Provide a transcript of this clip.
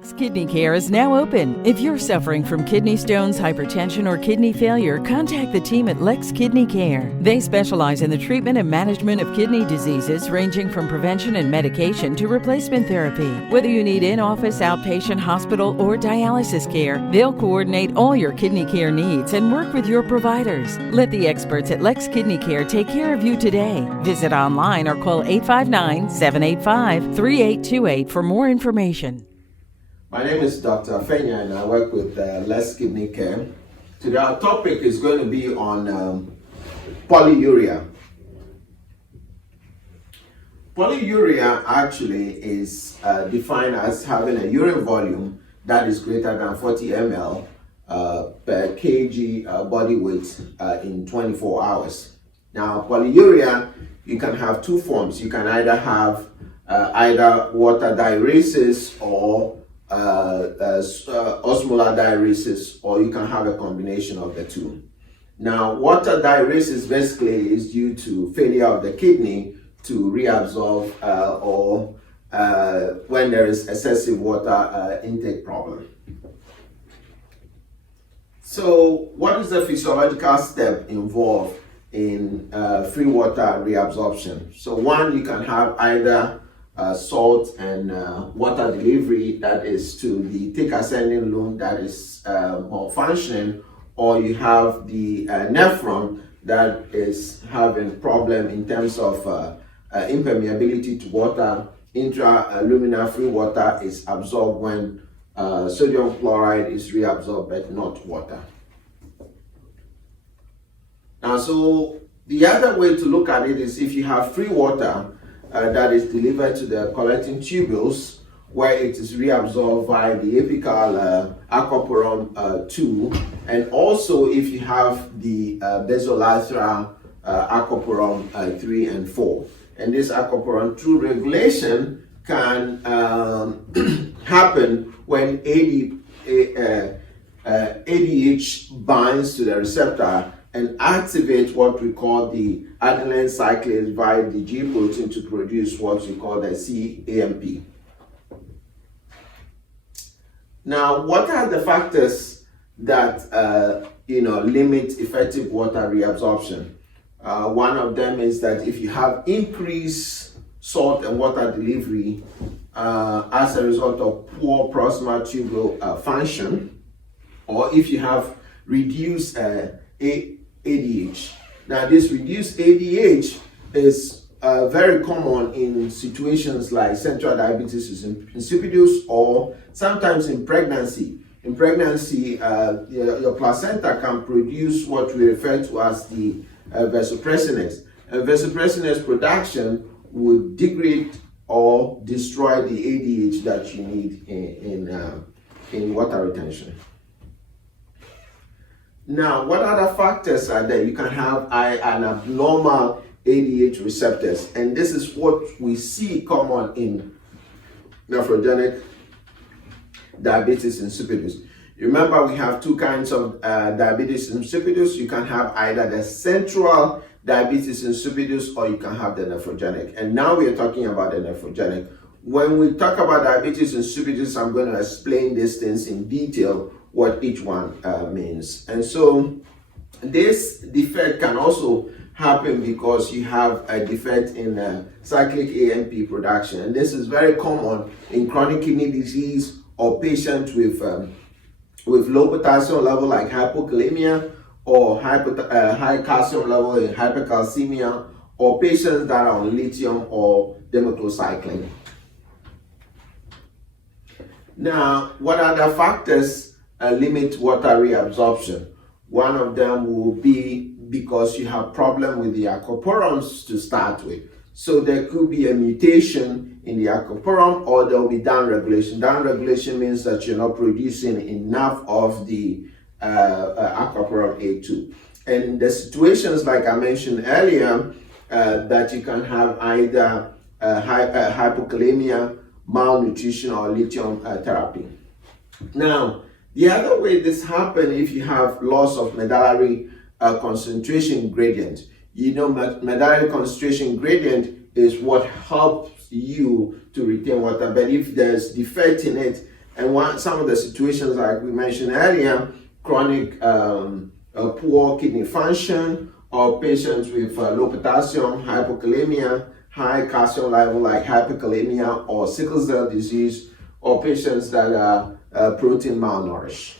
LEX Kidney Care is now open. If you're suffering from kidney stones, hypertension, or kidney failure, contact the team at LEX Kidney Care. They specialize in the treatment and management of kidney diseases ranging from prevention and medication to replacement therapy. Whether you need in-office, outpatient, hospital, or dialysis care, they'll coordinate all your kidney care needs and work with your providers. Let the experts at LEX Kidney Care take care of you today. Visit online or call 859-785-3828 for more information. My name is Dr. Afenya and I work with LEX Kidney Care. Today our topic is going to be on polyuria. Polyuria actually is defined as having a urine volume that is greater than 40 ml per kg body weight in 24 hours. Now polyuria, you can have two forms. You can either have either water diuresis or osmolar diuresis, or you can have a combination of the two. Now, water diuresis basically is due to failure of the kidney to reabsorb or when there is excessive water intake problem. So, what is the physiological step involved in free water reabsorption? So, one, you can have either salt and water delivery that is to the thick ascending lumen that is malfunctioning, or you have the nephron that is having problem in terms of impermeability to water. Intraluminal free water is absorbed when sodium chloride is reabsorbed, but not water. Now, so the other way to look at it is if you have free water that is delivered to the collecting tubules, where it is reabsorbed via the apical aquaporin 2, and also if you have the basolateral aquaporin 3 and 4. And this aquaporin 2 regulation can happen when ADH binds to the receptor and activate what we call the adenine cyclase via the G protein to produce what we call the CAMP. Now, what are the factors that limit effective water reabsorption? One of them is that if you have increased salt and water delivery as a result of poor proximal tubule function, or if you have reduced ADH. Now, this reduced ADH is very common in situations like central diabetes insipidus, or sometimes in pregnancy. In pregnancy, your placenta can produce what we refer to as the vasopressinase. And vasopressinase production would degrade or destroy the ADH that you need in water retention. Now, what other factors are there? You can have an abnormal ADH receptors, and this is what we see common in nephrogenic diabetes insipidus. Remember, we have two kinds of diabetes insipidus. You can have either the central diabetes insipidus, or you can have the nephrogenic. And now we are talking about the nephrogenic. When we talk about diabetes insipidus, I'm going to explain these things in detail, what each one means. And so this defect can also happen because you have a defect in cyclic AMP production. And this is very common in chronic kidney disease or patients with low potassium level like hypokalemia, or high calcium level in hypercalcemia, or patients that are on lithium or democlocycline. Now, what other factors limit water reabsorption? One of them will be because you have problem with the aquaporins to start with. So there could be a mutation in the aquaporin, or there will be downregulation. Downregulation means that you're not producing enough of the aquaporin A2. And the situations like I mentioned earlier, that you can have either hypokalemia, malnutrition, or lithium therapy. Now, the other way this happens if you have loss of medullary concentration gradient. You know, medullary concentration gradient is what helps you to retain water, but if there's defect in it And some of the situations, like we mentioned earlier, chronic poor kidney function, or patients with low potassium, hypokalemia, high calcium level like hyperkalemia or sickle cell disease, or patients that are protein malnourished.